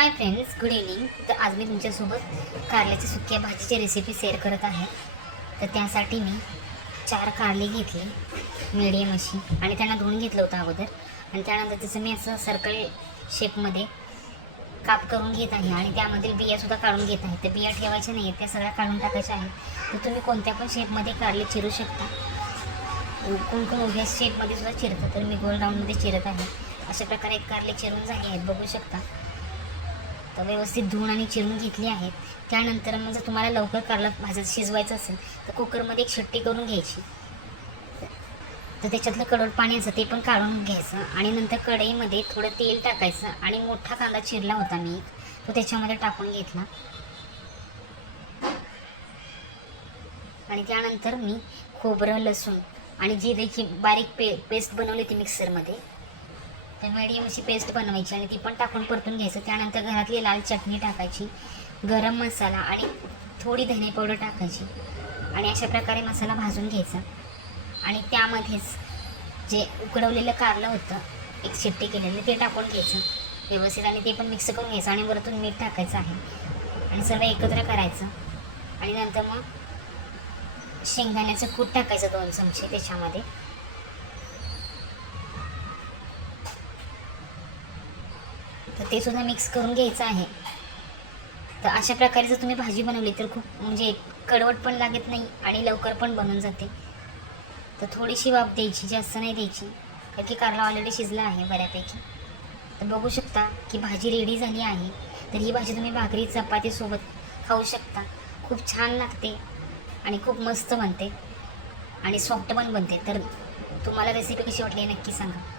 Hi friends, good evening. तर आज मी तुमच्यासोबत कारल्याच्या सुक्या भाजीची रेसिपी शेअर करत आहे. तर त्यासाठी मी 4 कारली घेतली मीडियम अशी आणि त्यांना धुवून घेतलं होतं अगोदर. आणि त्यानंतर त्याचं मी असं सर्कल शेपमध्ये काप करून घेत आहे आणि त्यामधील बियासुद्धा काढून घेत आहे. त्या बिया ठेवायच्या नाही आहेत, त्या सगळ्या काढून टाकायच्या आहेत. तर तुम्ही कोणत्या पण शेपमध्ये कारले चिरू शकता. कोण कोण उभ्या शेपमध्ये सुद्धा चिरतं, तर मी गोल राऊंडमध्ये चिरत आहे. अशा प्रकारे कारले चिरून झाले आहेत, बघू शकता. तर व्यवस्थित धुवून आणि चिरून घेतली आहेत. त्यानंतर मग जर तुम्हाला लवकर कारला भाजत शिजवायचं असेल तर कुकरमध्ये एक शिट्टी करून घ्यायची. तर त्याच्यातलं कडवट पाणी असं ते पण काढून घ्यायचं आणि नंतर कढईमध्ये थोडं तेल टाकायचं आणि मोठा कांदा चिरला होता मी तो त्याच्यामध्ये टाकून घेतला. आणि त्यानंतर मी खोबरं, लसूण आणि जिरेची बारीक पेस्ट बनवली होती मिक्सरमध्ये. तर मीडियम अशी पेस्ट बनवायची आणि ती पण टाकून परतून घ्यायचं. त्यानंतर घरातली लाल चटणी टाकायची, गरम मसाला आणि थोडी धने पावडर टाकायची आणि अशा प्रकारे मसाला भाजून घ्यायचा. आणि त्यामध्येच जे उकडवलेलं कारलं होतं एक शिट्टी केलेलं ते टाकून घ्यायचं व्यवस्थित आणि ते पण मिक्स करून घ्यायचं आणि वरतून मीठ टाकायचं आहे आणि सर्व एकत्र करायचं. आणि नंतर मग शेंगदाण्याचं कूट टाकायचं 2 चमचे त्याच्यामध्ये. तर ते सुद्धा मिक्स करून घ्यायचं आहे. तर अशा प्रकारे जर तुम्ही भाजी बनवली तर खूप म्हणजे कडवट पण लागत नाही आणि लवकर पण बनून जाते. तर थोडीशी वाफ द्यायची, जास्त नाही द्यायची, कारण की कारला ऑलरेडी शिजला आहे बऱ्यापैकी. तर बघू शकता की भाजी रेडी झाली आहे. तर ही भाजी तुम्ही भाकरी चपातीसोबत खाऊ शकता. खूप छान लागते आणि खूप मस्त बनते आणि सॉफ्ट पण बनते. तर तुम्हाला रेसिपी कशी वाटली नक्की सांगा.